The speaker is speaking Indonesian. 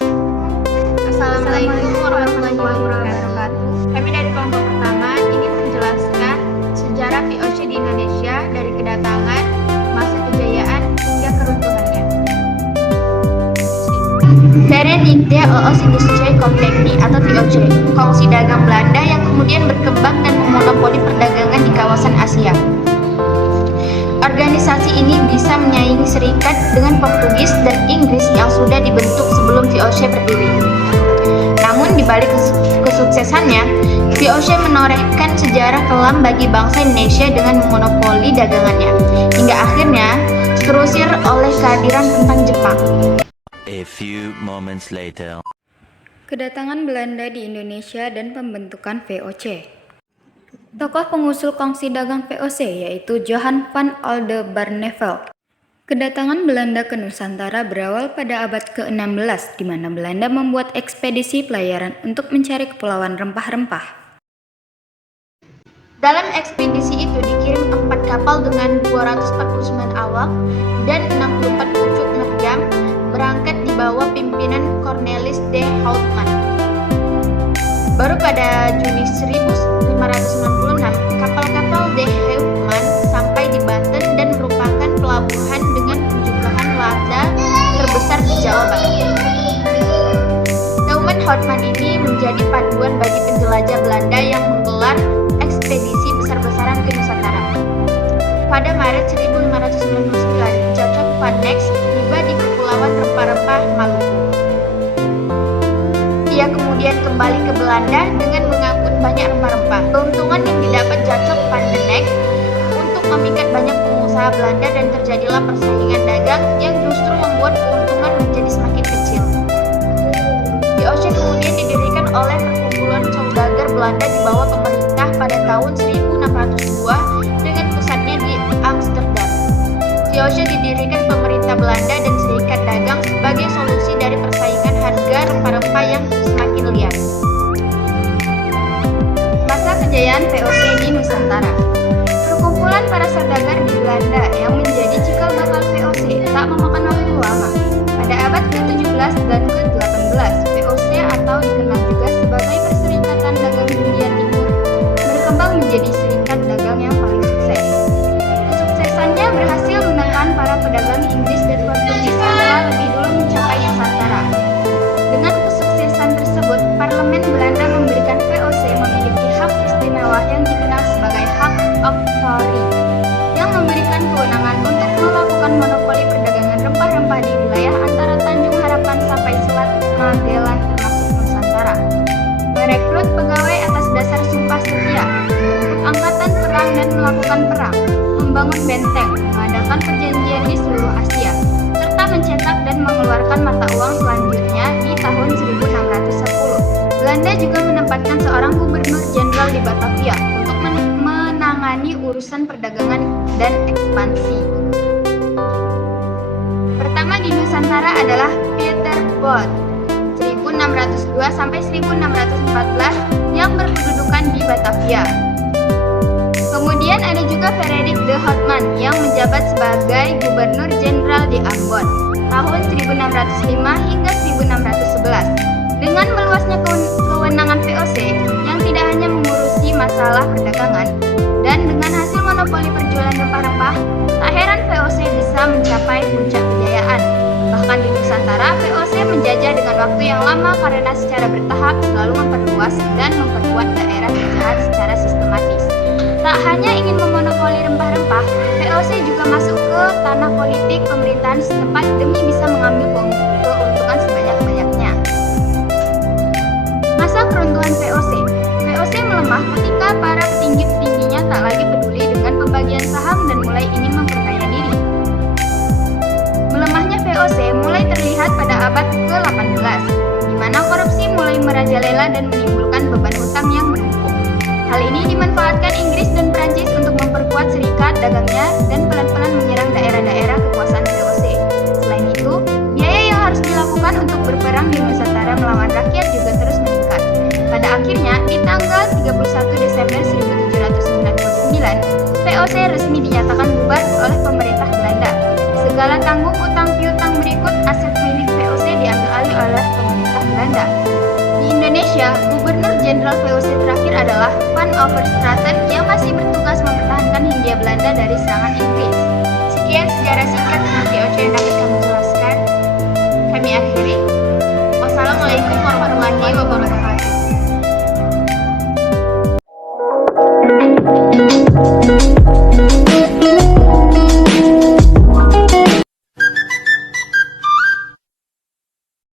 Assalamualaikum warahmatullahi wabarakatuh. Kami dari kelompok pertama ingin menjelaskan sejarah VOC di Indonesia dari kedatangan, masa kejayaan, hingga keruntuhannya. Verenigde Oost-Indische Compagnie atau VOC, kongsi dagang Belanda yang kemudian berkembang dan memonopoli perdagangan di kawasan Asia. Organisasi ini bisa menyaingi serikat dengan Portugis dan Inggris yang sudah dibentuk sebelum VOC berdiri. Namun di balik kesuksesannya, VOC menorehkan sejarah kelam bagi bangsa Indonesia dengan memonopoli dagangannya, hingga akhirnya terusir oleh kehadiran tentang Jepang. A few moments later. Kedatangan Belanda di Indonesia dan pembentukan VOC. Tokoh pengusul kongsi dagang VOC yaitu Johan van Oldenbarneveldt. Kedatangan Belanda ke Nusantara berawal pada abad ke-16, di mana Belanda membuat ekspedisi pelayaran untuk mencari kepulauan rempah-rempah. Dalam ekspedisi itu dikirim 4 kapal dengan 249 awak dan 64 pucuk meriam berangkat di bawah pimpinan Cornelis de Houtman. Baru pada Juni 1596, kapal-kapal de Houtman sampai di Banten dan merupakan pelabuhan dengan jumlahan lada terbesar di Jawa Barat. Houtman ini menjadi panduan bagi penjelajah Belanda yang menggelar ekspedisi besar-besaran ke Nusantara. Pada Maret 1599, Jacques van Eyck tiba di Kepulauan Rempah-Rempah Maluku. Ia kemudian kembali ke Belanda dengan mengangkut banyak rempah-rempah. Keuntungan yang didapat Jacques van Eyck untuk memikat banyak pengusaha Belanda dan terjadilah persaingan dagang yang justru membuat keuntungan menjadi semakin kecil. VOC kemudian didirikan oleh perkumpulan saudagar Belanda di bawah pemerintah pada tahun 1602 dengan pusatnya di Amsterdam. VOC didirikan pemerintah Belanda dan serikat dagang sebagai solusi dari persaingan harga rempah-rempah yang semakin liar. Masa kejayaan VOC di Nusantara. Perkumpulan para saudagar di Belanda yang menjadi cikal bakal VOC tak memakan waktu lama. Pada abad ke-17 dan ke-18, VOC atau dikenal juga sebagai Perserikatan Dagang Hindia Timur berkembang menjadi serikat dagang yang paling sukses. Kesuksesannya berhasil menekan para pedagang Inggris dan Portugis yang telah lebih dulu mencapai Nusantara. Dengan kesuksesan tersebut, Parlemen Belanda memberikan VOC memiliki hak istimewa yang dikenal sebagai hak oktroi, yang memberikan kewenangan untuk melakukan monopoli perdagangan rempah-rempah di wilayah antara Tanjung Harapan sampai Selat Magellan termasuk Nusantara. Merekrut pegawai atas dasar sumpah setia, membentuk angkatan perang dan melakukan perang, membangun benteng, mengadakan perjanjian di seluruh Asia, serta mencetak dan mengeluarkan mata uang selanjutnya di tahun 1610. Belanda juga menempatkan seorang gubernur jenderal di Batavia untuk menangani urusan perdagangan dan ekspansi. Pertama di Nusantara adalah Pieter Both 1602 sampai 1614 yang berkedudukan di Batavia. Kemudian ada juga Frederik de Houtman yang menjabat sebagai gubernur jenderal di Ambon tahun 1605 hingga 1611. Dengan meluasnya kewenangan VOC yang tidak hanya mengurusi masalah perdagangan dan dengan hasil monopoli perjualan rempah-rempah, tak heran VOC bisa mencapai puncak kejayaan. Bahkan di Nusantara, VOC menjajah dengan waktu yang lama karena secara bertahap selalu memperluas dan memperkuat daerah jajahan secara sistematis. Tak hanya ingin memonopoli rempah-rempah, VOC juga masuk ke tanah politik pemerintahan setempat demi bisa mengambil keuntungan sebanyak-banyaknya. Masa keruntuhan VOC. VOC melemah ketika para petinggi-petingginya tak lagi peduli dengan pembagian saham dan mulai ingin memperkaya diri. Melemahnya VOC mulai terlihat pada abad ke-18, di mana korupsi mulai merajalela dan menimbulkan beban hutang yang menumpuk. Hal ini dimanfaatkan Inggris dan Prancis untuk memperkuat serikat dagangnya dan pelan-pelan menyerang daerah-daerah kekuasaan VOC. Selain itu, biaya yang harus dilakukan untuk berperang di Nusantara melawan rakyat juga terus meningkat. Pada akhirnya, di tanggal 31 Desember 1799, VOC resmi dinyatakan bubar oleh pemerintah Belanda. Segala tanggung utang piutang berikut aset milik VOC diambil alih oleh pemerintah Indonesia dari serangan Inggris. Sekian sejarah singkat tentang VOC yang dapat kami jelaskan. Kami akhiri. Wassalamualaikum warahmatullahi wabarakatuh.